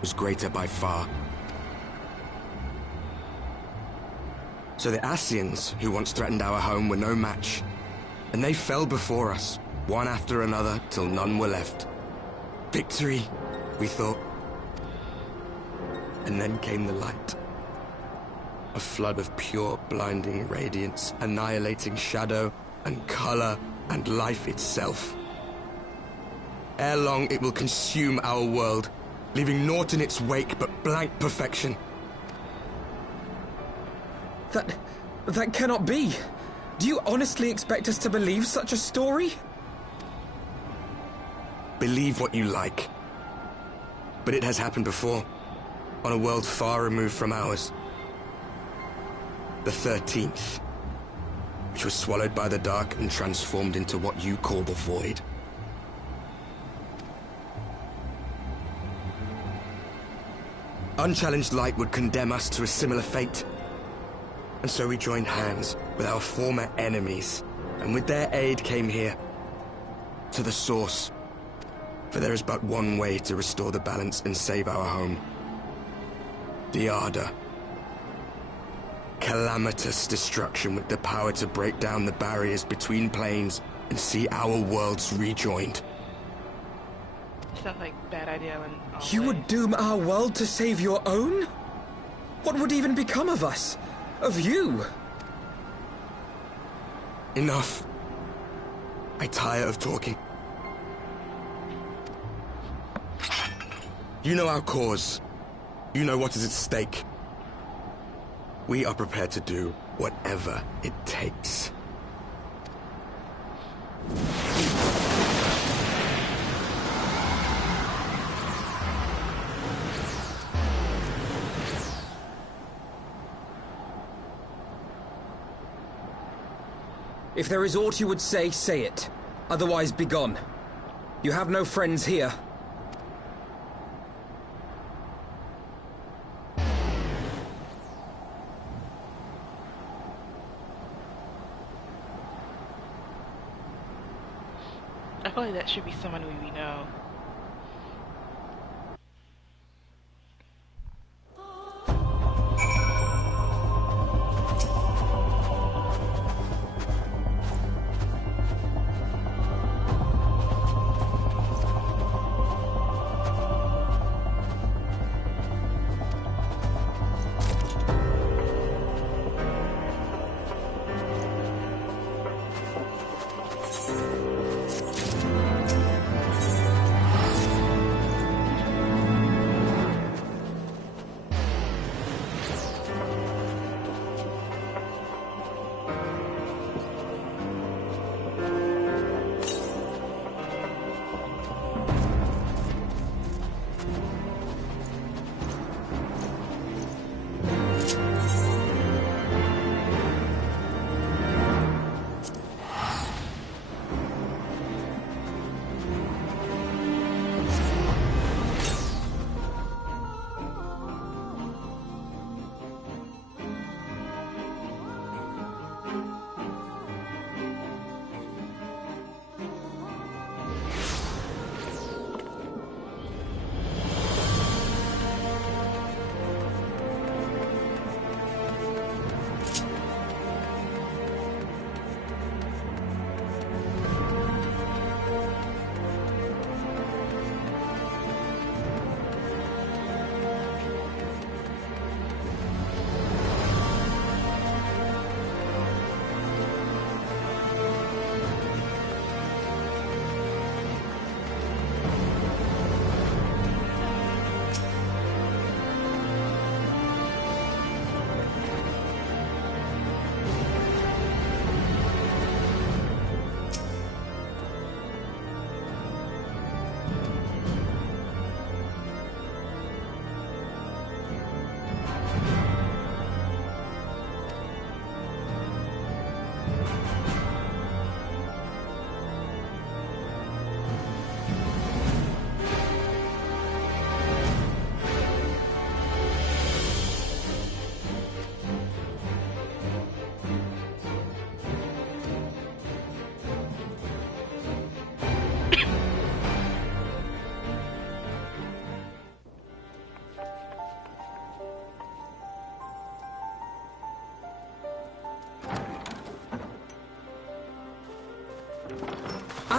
was greater by far. So the Ascians, who once threatened our home, were no match, and they fell before us, one after another, till none were left. Victory, we thought. And then came the light. A flood of pure, blinding radiance, annihilating shadow and color and life itself. Ere long, it will consume our world, leaving naught in its wake but blank perfection. That cannot be. Do you honestly expect us to believe such a story? Believe what you like. But it has happened before, on a world far removed from ours. The 13th, which was swallowed by the dark and transformed into what you call the Void. Unchallenged light would condemn us to a similar fate. And so we joined hands with our former enemies, and with their aid came here, to the Source. For there is but one way to restore the balance and save our home. The Ardor. Calamitous destruction with the power to break down the barriers between planes and see our worlds rejoined. Sounds like a bad idea in all You would ways. doom our world to save your own? What would even become of us? Of you? Enough. I tire of talking. You know our cause. You know what is at stake. We are prepared to do whatever it takes. If there is aught you would say, say it. Otherwise, begone. You have no friends here. I feel like that should be someone we know.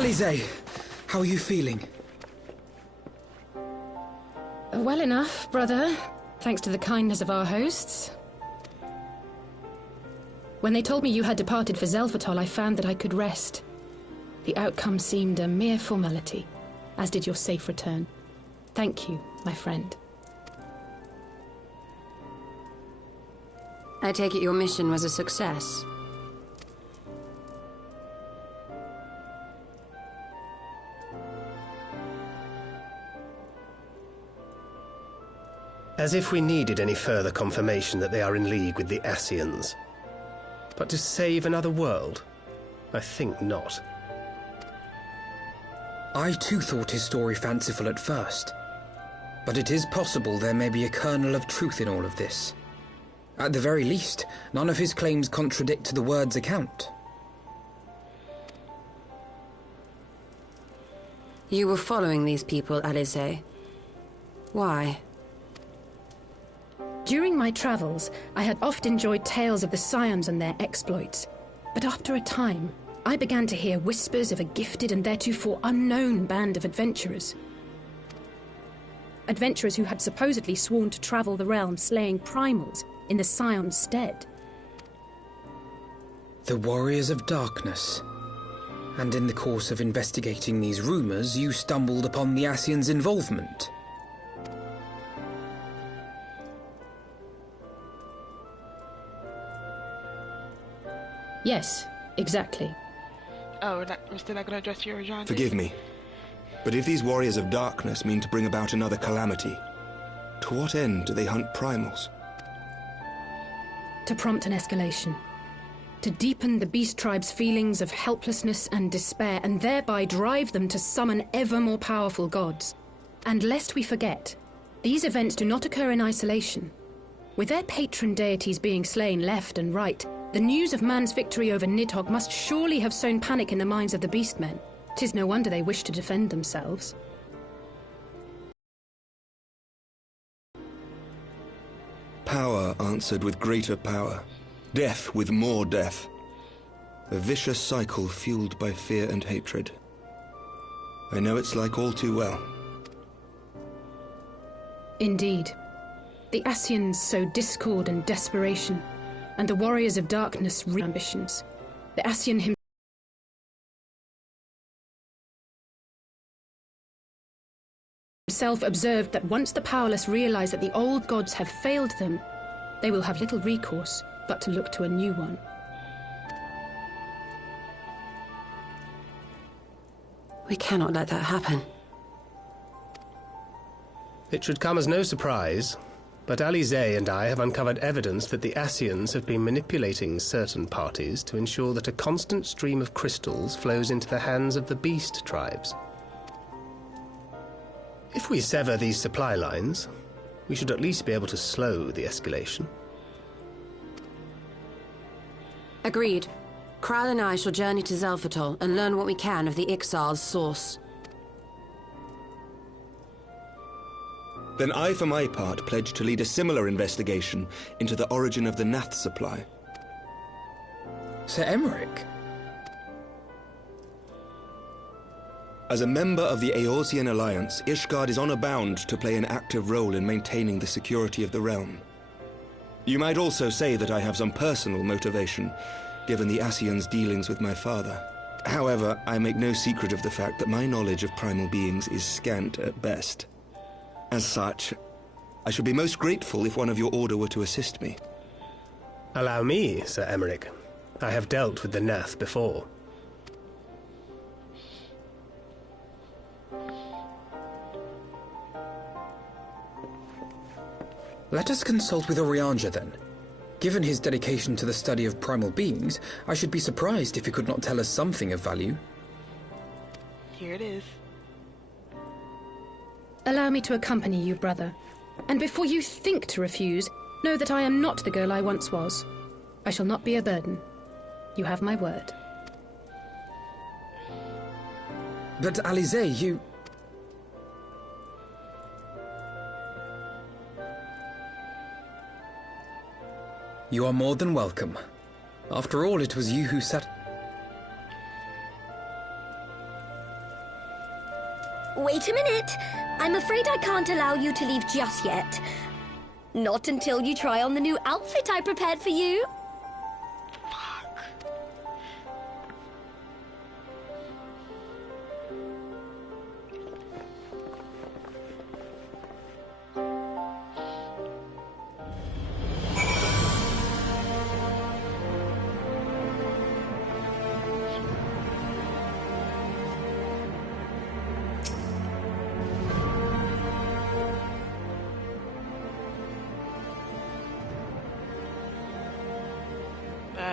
Alize, how are you feeling? Well enough, brother. Thanks to the kindness of our hosts. When they told me you had departed for Zelfatol, I found that I could rest. The outcome seemed a mere formality, as did your safe return. Thank you, my friend. I take it your mission was a success. As if we needed any further confirmation that they are in league with the Ascians. But to save another world? I think not. I too thought his story fanciful at first. But it is possible there may be a kernel of truth in all of this. At the very least, none of his claims contradict the word's account. You were following these people, Alize. Why? During my travels, I had oft enjoyed tales of the Scions and their exploits. But after a time, I began to hear whispers of a gifted and theretofore unknown band of adventurers. Adventurers who had supposedly sworn to travel the realm slaying primals in the Scion's stead. The Warriors of Darkness. And in the course of investigating these rumors, you stumbled upon the Ascians' involvement. Yes, exactly. Oh, we're still not going to address your genre. Forgive me, but if these Warriors of Darkness mean to bring about another calamity, to what end do they hunt primals? To prompt an escalation. To deepen the beast tribe's feelings of helplessness and despair, and thereby drive them to summon ever more powerful gods. And lest we forget, these events do not occur in isolation. With their patron deities being slain left and right, the news of man's victory over Nidhogg must surely have sown panic in the minds of the Beastmen. 'Tis no wonder they wish to defend themselves. Power answered with greater power. Death with more death. A vicious cycle fueled by fear and hatred. I know its like all too well. Indeed. The Ascians sow discord and desperation, and the Warriors of Darkness ambitions. The Ascian himself observed that once the powerless realize that the old gods have failed them, they will have little recourse but to look to a new one. We cannot let that happen. It should come as no surprise, but Alize and I have uncovered evidence that the Ascians have been manipulating certain parties to ensure that a constant stream of crystals flows into the hands of the beast tribes. If we sever these supply lines, we should at least be able to slow the escalation. Agreed. Kral and I shall journey to Zelfatol and learn what we can of the Ixal's source. Then I, for my part, pledge to lead a similar investigation into the origin of the Nath supply. Sir Emmerich? As a member of the Eorzean Alliance, Ishgard is honor-bound to play an active role in maintaining the security of the realm. You might also say that I have some personal motivation, given the Ascians' dealings with my father. However, I make no secret of the fact that my knowledge of primal beings is scant at best. As such, I should be most grateful if one of your order were to assist me. Allow me, Sir Emmerich. I have dealt with the Nath before. Let us consult with Orianja then. Given his dedication to the study of primal beings, I should be surprised if he could not tell us something of value. Here it is. Allow me to accompany you, brother. And before you think to refuse, know that I am not the girl I once was. I shall not be a burden. You have my word. But Alize, you... You are more than welcome. After all, it was you who sat... Wait a minute. I'm afraid I can't allow you to leave just yet. Not until you try on the new outfit I prepared for you.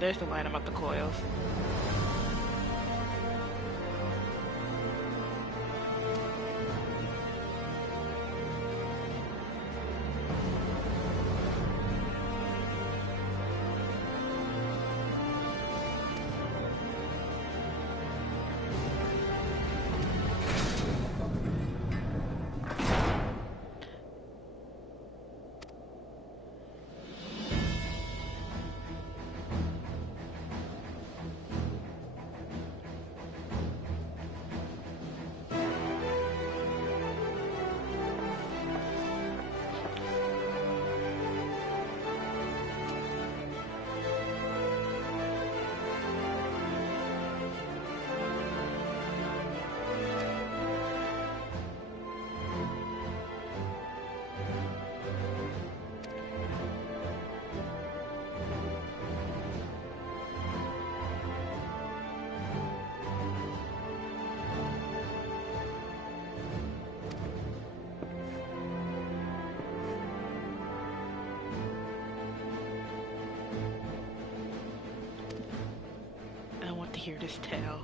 There's the line about the coils. I want to hear this tale.